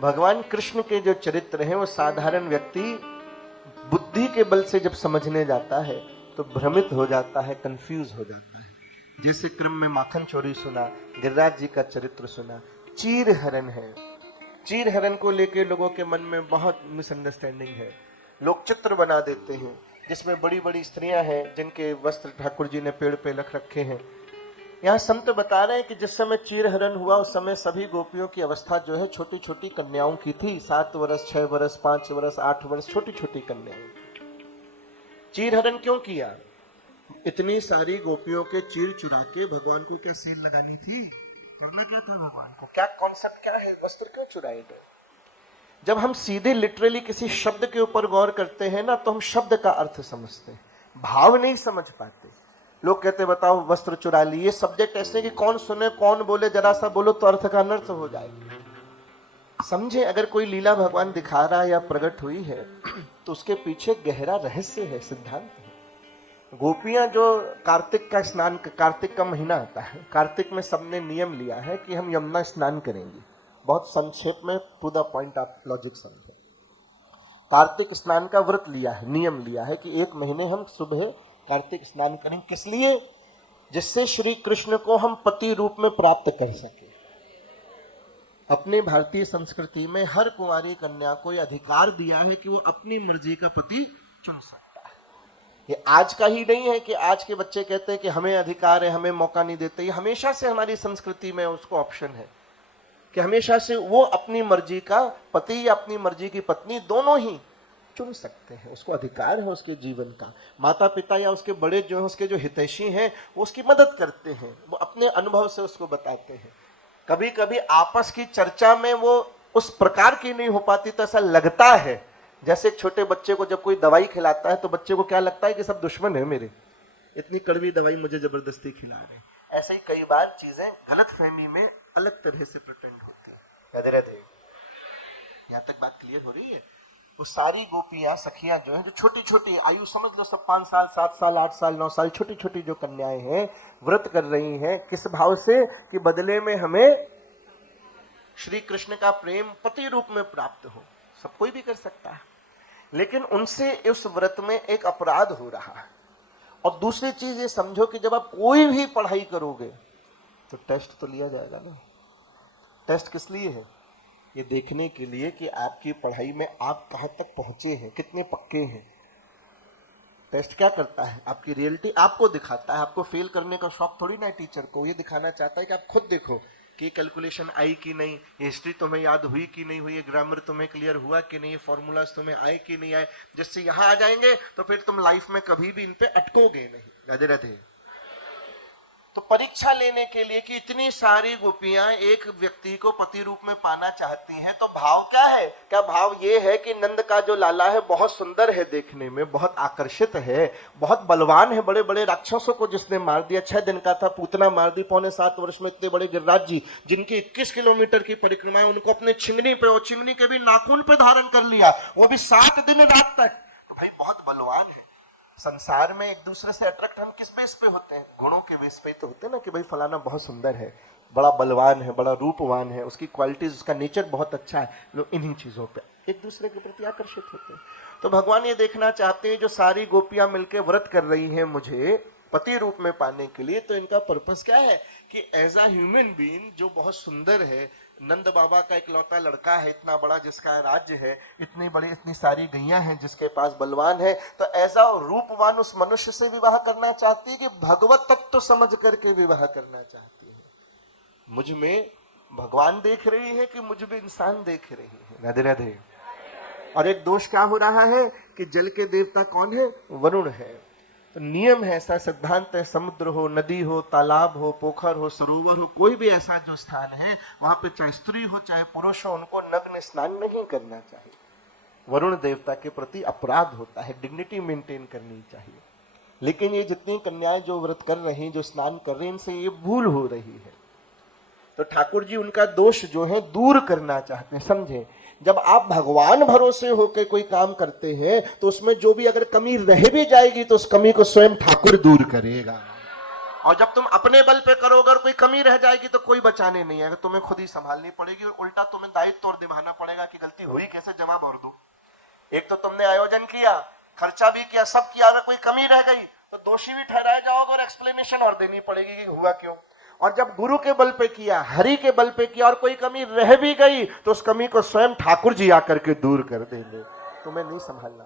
भगवान कृष्ण के जो चरित्र हैं वो साधारण व्यक्ति बुद्धि के बल से जब समझने जाता है तो भ्रमित हो जाता है, कंफ्यूज हो जाता है। जैसे क्रम में माखन चोरी सुना, गिरिराज जी का चरित्र सुना, चीर हरण है। चीर हरण को लेके लोगों के मन में बहुत मिसअंडरस्टैंडिंग है। लोग चित्र बना देते हैं जिसमें बड़ी बड़ी स्त्रियां हैं जिनके वस्त्र ठाकुर जी ने पेड़ पे रख रखे हैं। यहाँ संत बता रहे हैं कि जिस समय चीर हरण हुआ उस समय सभी गोपियों की अवस्था जो है छोटी छोटी कन्याओं की थी। 7 वर्ष, 6 वर्ष, 5 वर्ष, 8 वर्ष, छोटी छोटी कन्याएं। चीर हरण क्यों किया? इतनी सारी गोपियों के चीर चुरा के भगवान को क्या सेल लगानी थी? करना क्या था भगवान को? क्या कॉन्सेप्ट क्या है? वस्त्र क्यों चुराए गए? जब हम सीधे लिटरली किसी शब्द के ऊपर गौर करते हैं ना तो हम शब्द का अर्थ समझते हैं, भाव नहीं समझ पाते। लोग कहते बताओ वस्त्र चुरा लिए, ये सब्जेक्ट ऐसे कि कौन सुने कौन बोले, जरा सा बोलो तो अर्थ का अनर्थ हो जाएगा। समझे, अगर कोई लीला भगवान दिखा रहा है या प्रकट हुई है तो उसके पीछे गहरा रहस्य है, सिद्धांत है। गोपियां जो कार्तिक का स्नान, कार्तिक का महीना आता है, कार्तिक में सबने नियम लिया है कि हम यमुना स्नान करेंगे। बहुत संक्षेप में टू द पॉइंट आप लॉजिक समझे। कार्तिक स्नान का व्रत लिया है, नियम लिया है कि 1 महीने हम सुबह कार्तिक स्नान करें। किस लिए? जिससे श्री कृष्ण को हम पति रूप में प्राप्त कर सके। अपने भारतीय संस्कृति में हर कुंवारी कन्या को यह अधिकार दिया है कि वो अपनी मर्जी का पति चुन सकता है। ये आज का ही नहीं है कि आज के बच्चे कहते हैं कि हमें अधिकार है, हमें मौका नहीं देते। ये हमेशा से हमारी संस्कृति में उसको ऑप्शन है कि हमेशा से वो अपनी मर्जी का पति या अपनी मर्जी की पत्नी दोनों ही चुन सकते हैं। उसको अधिकार है उसके जीवन का। माता पिता या उसके बड़े जो है, उसके जो हितैषी हैं, वो उसकी मदद करते हैं, वो अपने अनुभव से उसको बताते हैं। कभी कभी आपस की चर्चा में वो उस प्रकार की नहीं हो पाती तो ऐसा लगता है जैसे एक छोटे बच्चे को जब कोई दवाई खिलाता है तो बच्चे को क्या लगता है कि सब दुश्मन है मेरे, इतनी कड़वी दवाई मुझे जबरदस्ती खिला रहे। ऐसे ही कई बार चीजें गलत फहमी में अलग तरह से प्रटेंड होती है। राधे राधे। यहां तक बात क्लियर हो रही है? वो सारी गोपियां सखियां जो हैं, जो छोटी छोटी आयु समझ लो सब 5 साल, 7 साल, 8 साल, 9 साल, छोटी छोटी जो कन्याएं हैं, व्रत कर रही हैं। किस भाव से? कि बदले में हमें श्री कृष्ण का प्रेम पति रूप में प्राप्त हो। सब कोई भी कर सकता है, लेकिन उनसे उस व्रत में एक अपराध हो रहा है। और दूसरी चीज ये समझो कि जब आप कोई भी पढ़ाई करोगे तो टेस्ट तो लिया जाएगा ना। टेस्ट किस लिए है? ये देखने के लिए कि आपकी पढ़ाई में आप कहां तक पहुंचे हैं, कितने पक्के हैं। टेस्ट क्या करता है? आपकी रियलिटी आपको दिखाता है। आपको फेल करने का शौक थोड़ी ना है टीचर को। ये दिखाना चाहता है कि आप खुद देखो कि कैलकुलेशन आई कि नहीं, ये हिस्ट्री तुम्हें याद हुई कि नहीं हुई, ग्रामर तुम्हें क्लियर हुआ कि नहीं, फॉर्मूलाज तुम्हें आए कि नहीं आए। जिससे यहां आ जाएंगे तो फिर तुम लाइफ में कभी भी इन पे अटकोगे नहीं। राधे राधे। तो परीक्षा लेने के लिए कि इतनी सारी गोपियां एक व्यक्ति को पति रूप में पाना चाहती हैं, तो भाव क्या है? क्या भाव ये है कि नंद का जो लाला है बहुत सुंदर है, देखने में बहुत आकर्षित है, बहुत बलवान है, बड़े बड़े राक्षसों को जिसने मार दिया, 6 दिन का था, पूतना मार दी, पौने 7 वर्ष में इतने बड़े गिरिराज जी जिनकी 21 किलोमीटर की परिक्रमा है, उनको अपने चिंगनी पे और चिंगनी के भी नाखून पे धारण कर लिया, वो भी 7 दिन रात तक। तो भाई बहुत बलवान है। संसार में एक दूसरे से अट्रैक्ट हम किस बेस पे होते हैं? गुणों के बेस पे तो होते हैं ना कि भाई फलाना बहुत सुंदर है, बड़ा बलवान है, बड़ा रूपवान है, उसकी क्वालिटीज, उसका नेचर बहुत अच्छा है। लोग इन्हीं चीजों पे एक दूसरे के प्रति आकर्षित होते हैं। तो भगवान ये देखना चाहते हैं जो सारी गोपियां मिलकर व्रत कर रही हैं मुझे पति रूप में पाने के लिए, तो इनका पर्पस क्या है? कि एज अ ह्यूमन बीइंग जो बहुत सुंदर है, नंद बाबा का इकलौता लड़का है, इतना बड़ा जिसका राज्य है, इतनी बड़ी इतनी सारी गैया हैं, जिसके पास बलवान है, तो ऐसा रूपवान उस मनुष्य से विवाह करना चाहती है कि भगवत तत्व तो समझ करके विवाह करना चाहती है। मुझ में भगवान देख रही है कि मुझ में इंसान देख रही है। राधे राधे। और एक दोष क्या हो रहा है कि जल के देवता कौन है? वरुण है। तो नियम है, ऐसा सिद्धांत है, समुद्र हो, नदी हो, तालाब हो, पोखर हो, सरोवर हो, कोई भी ऐसा जो स्थान है, वहां पे चाहे स्त्री हो चाहे पुरुष हो, उनको नग्न स्नान नहीं करना चाहिए। वरुण देवता के प्रति अपराध होता है, डिग्निटी मेंटेन करनी चाहिए। लेकिन ये जितनी कन्याएं जो व्रत कर रही हैं, जो स्नान कर रही हैं, इनसे ये भूल हो रही है। तो ठाकुर जी उनका दोष जो है दूर करना चाहते हैं। समझे, जब आप भगवान भरोसे होकर कोई काम करते हैं तो उसमें जो भी अगर कमी रह भी जाएगी तो उस कमी को स्वयं ठाकुर दूर करेगा। और जब तुम अपने बल पे करोगे और कोई कमी रह जाएगी तो कोई बचाने नहीं आएगा, तुम्हें खुद ही संभालनी पड़ेगी और उल्टा तुम्हें दायित्व और निभाना पड़ेगा कि गलती हुई कैसे जवाब और दो। एक तो तुमने आयोजन किया, खर्चा भी किया, सब किया, अगर कोई कमी रह गई तो दोषी भी ठहराए जाओगे और एक्सप्लेनेशन और देनी पड़ेगी कि हुआ क्यों। और जब गुरु के बल पे किया, हरि के बल पे किया और कोई कमी रह भी गई तो उस कमी को स्वयं ठाकुर जी आकर के दूर कर देंगे, तुम्हें नहीं संभालना।